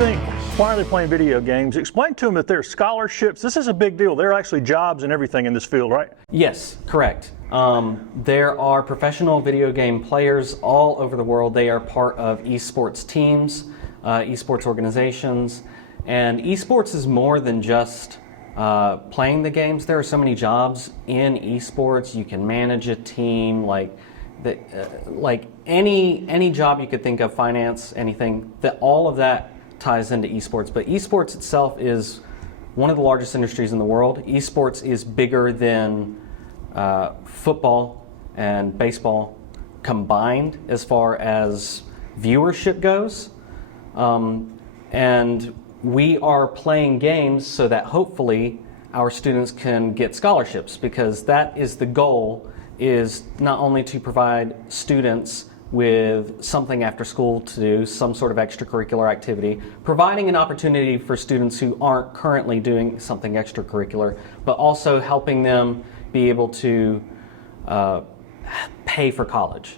think, why are they playing video games? Explain to them that there are scholarships. This is a big deal. There are actually jobs and everything in this field, right? Yes, correct. There are professional video game players all over the world. They are part of esports teams, esports organizations, and esports is more than just playing the games. There are so many jobs in esports. You can manage a team, like any job you could think of, finance, anything. That all of that ties into esports. But esports itself is one of the largest industries in the world. Esports is bigger than football and baseball combined as far as viewership goes. And we are playing games so that hopefully our students can get scholarships, because that is the goal, is not only to provide students with something after school to do, some sort of extracurricular activity, providing an opportunity for students who aren't currently doing something extracurricular, but also helping them be able to pay for college.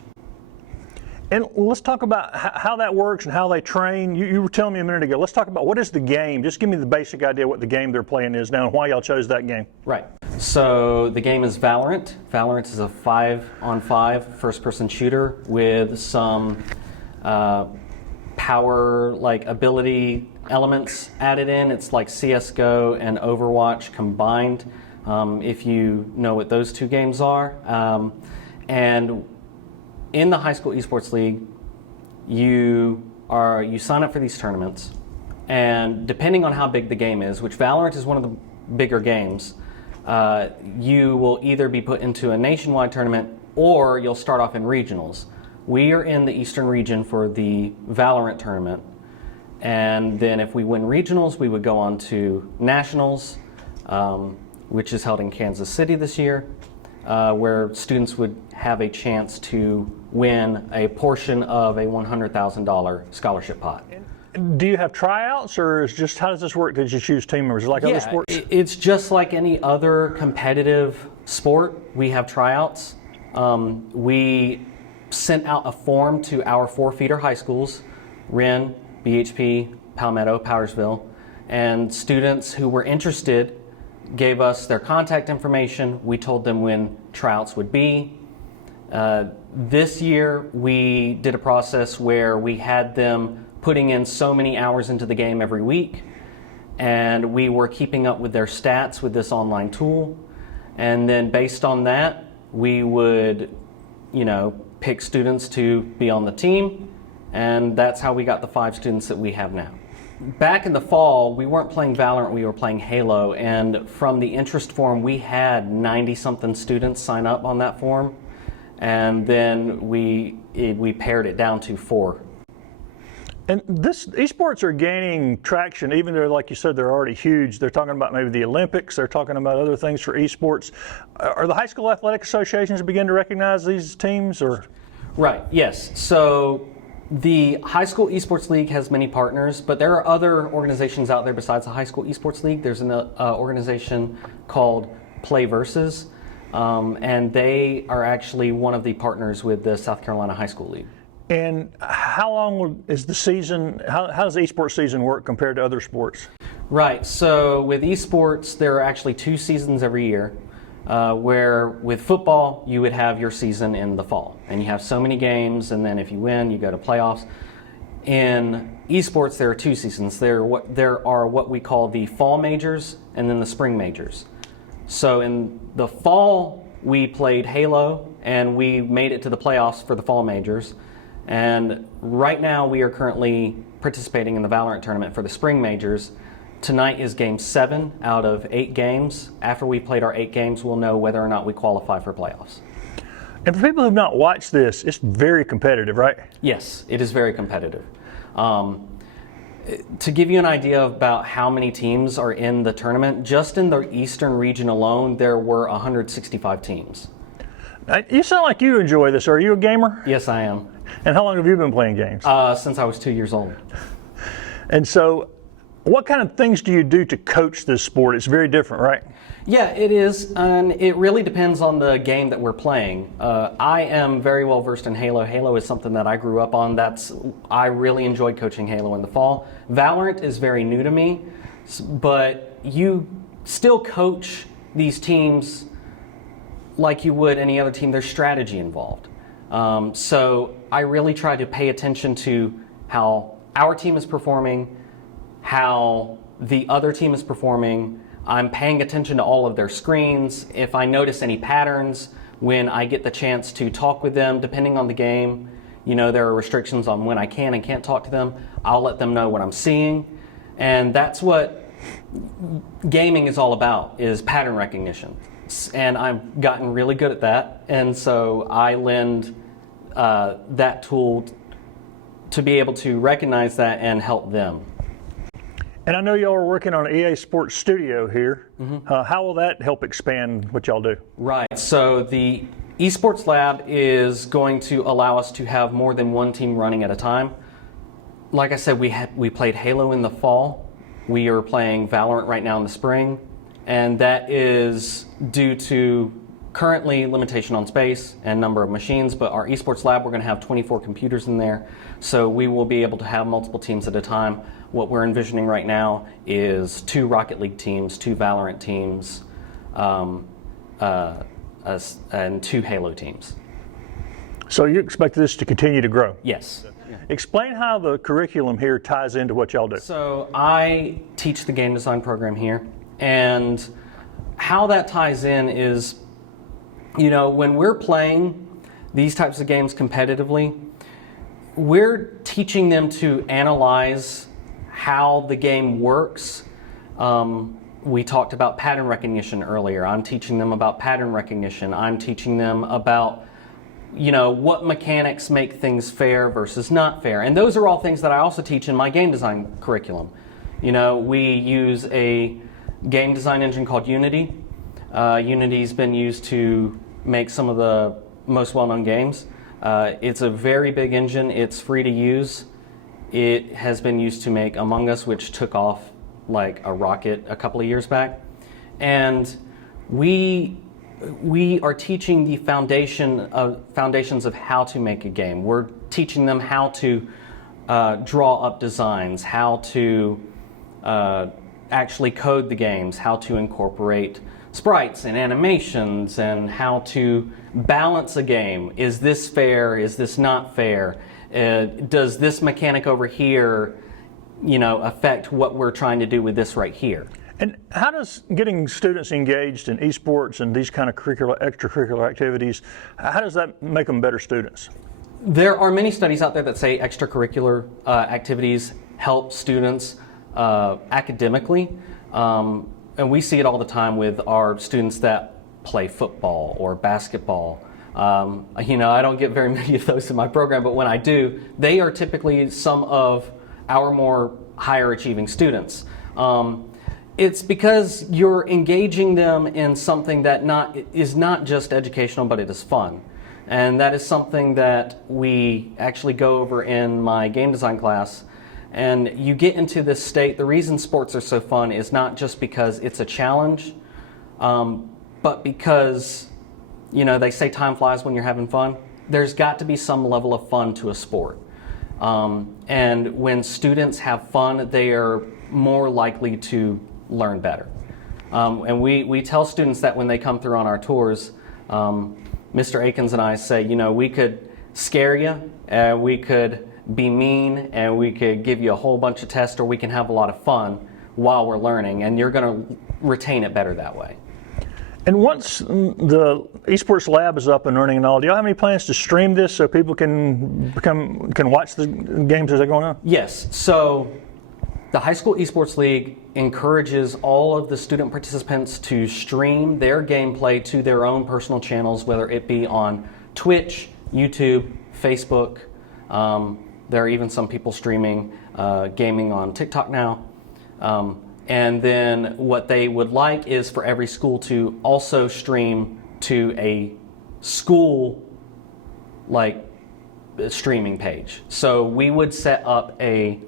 And let's talk about how that works and how they train. You were telling me a minute ago. Let's talk about, what is the game? Just give me the basic idea what the game they're playing is now and why y'all chose that game. Right. So the game is Valorant. Valorant is a 5-on-5 first-person shooter with some power, like ability elements added in. It's like CS:GO and Overwatch combined, if you know what those two games are. And in the high school esports league, you sign up for these tournaments, and depending on how big the game is, which Valorant is one of the bigger games, you will either be put into a nationwide tournament or you'll start off in regionals. We are in the Eastern region for the Valorant tournament, and then if we win regionals, we would go on to nationals, which is held in Kansas City this year, where students would have a chance to win a portion of a $100,000 scholarship pot. Do you have tryouts, or is just, how does this work? Did you choose team members like other sports? It's just like any other competitive sport. We have tryouts. We sent out a form to our 4 feeder high schools, Wren, BHP, Palmetto, Powersville, and students who were interested gave us their contact information. We told them when tryouts would be. This year we did a process where we had them putting in so many hours into the game every week, and we were keeping up with their stats with this online tool, and then based on that we would, pick students to be on the team, and that's how we got the 5 students that we have now. Back in the fall, we weren't playing Valorant, we were playing Halo, and from the interest form we had 90-something students sign up on that form, and then we pared it down to 4. And esports are gaining traction, even though, like you said, they're already huge. They're talking about maybe the Olympics, they're talking about other things for esports. Are the high school athletic associations beginning to recognize these teams, or? Right, yes. So the High School Esports League has many partners, but there are other organizations out there besides the High School Esports League. There's an organization called Play Versus, and they are actually one of the partners with the South Carolina High School League. And how long is the season, how does the esports season work compared to other sports? Right, so with esports, there are actually 2 seasons every year, where with football, you would have your season in the fall. And you have so many games, and then if you win, you go to playoffs. In esports, there are 2 seasons. There are what we call the fall majors and then the spring majors. So in the fall, we played Halo, and we made it to the playoffs for the fall majors. And right now we are currently participating in the Valorant tournament for the spring majors. Tonight is game 7 out of 8 games. After we played our 8 games, we'll know whether or not we qualify for playoffs. And for people who have not watched this, it's very competitive, right? Yes, it is very competitive. To give you an idea about how many teams are in the tournament, just in the Eastern region alone, there were 165 teams. You sound like you enjoy this. Are you a gamer? Yes, I am. And how long have you been playing games? Since I was 2 years old. And so, What kind of things do you do to coach this sport? It's very different, right? Yeah, it is, and it really depends on the game that we're playing. I am very well versed in Halo. Halo is something that I grew up on. I really enjoyed coaching Halo in the fall. Valorant is very new to me, but you still coach these teams like you would any other team. There's strategy involved. So I really try to pay attention to how our team is performing, how the other team is performing. I'm paying attention to all of their screens. If I notice any patterns, when I get the chance to talk with them, depending on the game, there are restrictions on when I can and can't talk to them. I'll let them know what I'm seeing. And that's what gaming is all about, is pattern recognition. And I've gotten really good at that. And so I lend that tool to be able to recognize that and help them. And I know y'all are working on an EA Sports studio here. How will that help expand what y'all do? Right. So the Esports Lab is going to allow us to have more than one team running at a time. Like I said, we played Halo in the fall. We are playing Valorant right now in the spring. And that is due to currently limitation on space and number of machines, but our Esports Lab, we're going to have 24 computers in there. So we will be able to have multiple teams at a time. What we're envisioning right now is 2 Rocket League teams, 2 Valorant teams, and 2 Halo teams. So you expect this to continue to grow? Yes. Explain how the curriculum here ties into what y'all do. So I teach the game design program here, and how that ties in is, when we're playing these types of games competitively, we're teaching them to analyze how the game works. We talked about pattern recognition earlier. I'm teaching them about pattern recognition. I'm teaching them about, what mechanics make things fair versus not fair. And those are all things that I also teach in my game design curriculum. We use a game design engine called Unity. Unity's been used to make some of the most well-known games. It's a very big engine. It's free to use. It has been used to make Among Us, which took off like a rocket a couple of years back. And we are teaching the foundations of how to make a game. We're teaching them how to draw up designs, how to actually code the games, how to incorporate sprites and animations, and how to balance a game. Is this fair? Is this not fair? Does this mechanic over here, affect what we're trying to do with this right here? And how does getting students engaged in esports and these kind of extracurricular activities, how does that make them better students? There are many studies out there that say extracurricular activities help students academically. And we see it all the time with our students that play football or basketball. I don't get very many of those in my program, but when I do, they are typically some of our more higher achieving students. It's because you're engaging them in something that is not just educational, but it is fun. And that is something that we actually go over in my game design class. And you get into this state. The reason sports are so fun is not just because it's a challenge, but because, they say time flies when you're having fun. There's got to be some level of fun to a sport. And when students have fun, they are more likely to learn better. And we tell students that when they come through on our tours. Mr. Akins and I say, we could scare you, we could be mean, and we could give you a whole bunch of tests, or we can have a lot of fun while we're learning, and you're going to retain it better that way. And once the Esports Lab is up and running and all, do y'all have any plans to stream this so people can watch the games as they're going on? Yes. So the High School Esports League encourages all of the student participants to stream their gameplay to their own personal channels, whether it be on Twitch, YouTube, Facebook. There are even some people streaming gaming on TikTok now. And then what they would like is for every school to also stream to a school streaming page. So we would set up a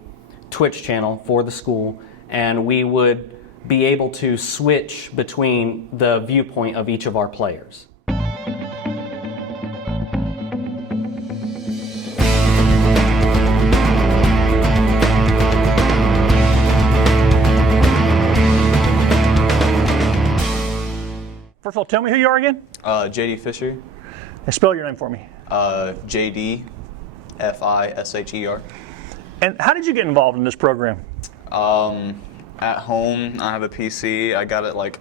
Twitch channel for the school, and we would be able to switch between the viewpoint of each of our players. First of all, tell me who you are again. JD Fischer. And spell your name for me. JD Fischer. And how did you get involved in this program? At home, I have a PC. I got it like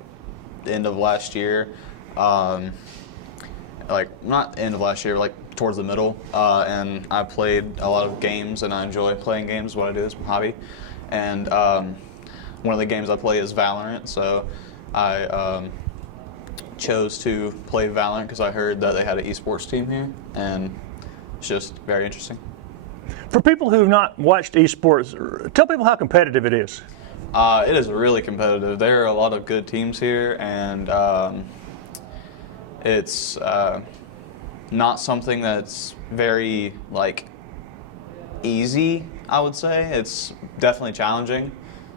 the end of last year. Like not end of last year, like towards the middle. And I played a lot of games, and I enjoy playing games. What I do is my hobby. And one of the games I play is Valorant. So I chose to play Valorant because I heard that they had an esports team here, and it's just very interesting. For people who have not watched esports, tell people how competitive it is. It is really competitive. There are a lot of good teams here, and it's not something that's very like easy, I would say. It's definitely challenging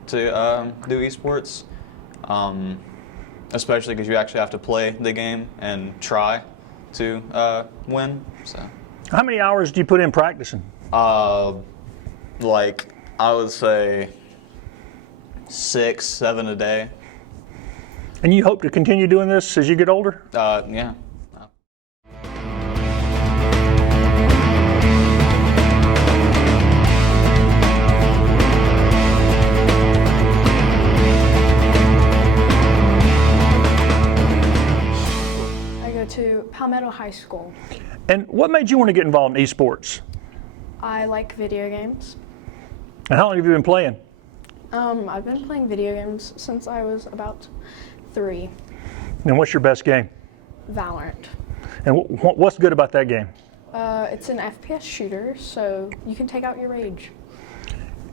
to do esports. Especially because you actually have to play the game and try to win. So, how many hours do you put in practicing? Like I would say 6, 7 a day. And you hope to continue doing this as you get older? Yeah. To Palmetto High School. And what made you want to get involved in esports? I like video games. And how long have you been playing? I've been playing video games since I was about 3. And what's your best game? Valorant. And what's good about that game? It's an FPS shooter, so you can take out your rage.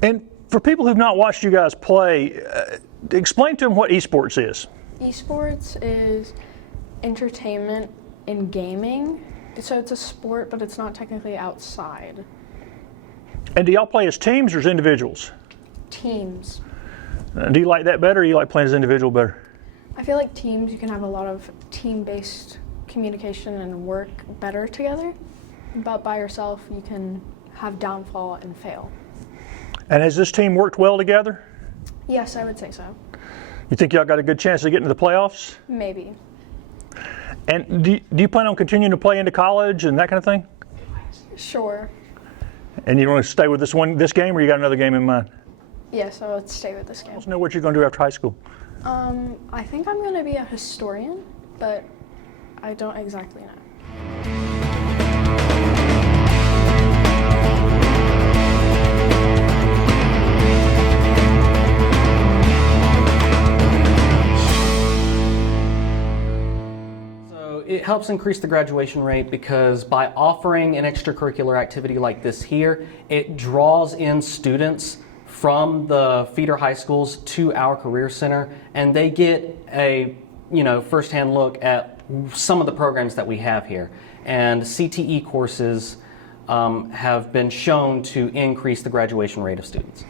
And for people who've not watched you guys play, explain to them what esports is. Esports is entertainment in gaming. So it's a sport, but it's not technically outside. And do y'all play as teams or as individuals? Teams. Do you like that better, or you like playing as individual better? I feel like teams, you can have a lot of team-based communication and work better together. But by yourself, you can have downfall and fail. And has this team worked well together? Yes, I would say so. You think y'all got a good chance of getting to the playoffs? Maybe. And do you plan on continuing to play into college and that kind of thing? Sure. And you want to stay with this game, or you got another game in mind? Yes, I would stay with this game. Let's know what you're going to do after high school. I think I'm going to be a historian, but I don't exactly know. It helps increase the graduation rate because by offering an extracurricular activity like this here, it draws in students from the feeder high schools to our career center, and they get a firsthand look at some of the programs that we have here. And CTE courses have been shown to increase the graduation rate of students.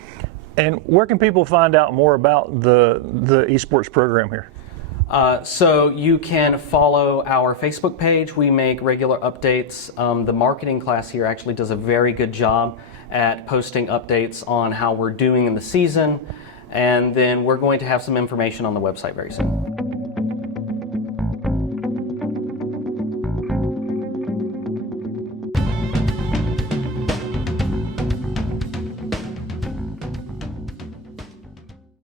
And where can people find out more about the esports program here? So you can follow our Facebook page. We make regular updates. The marketing class here actually does a very good job at posting updates on how we're doing in the season. And then we're going to have some information on the website very soon.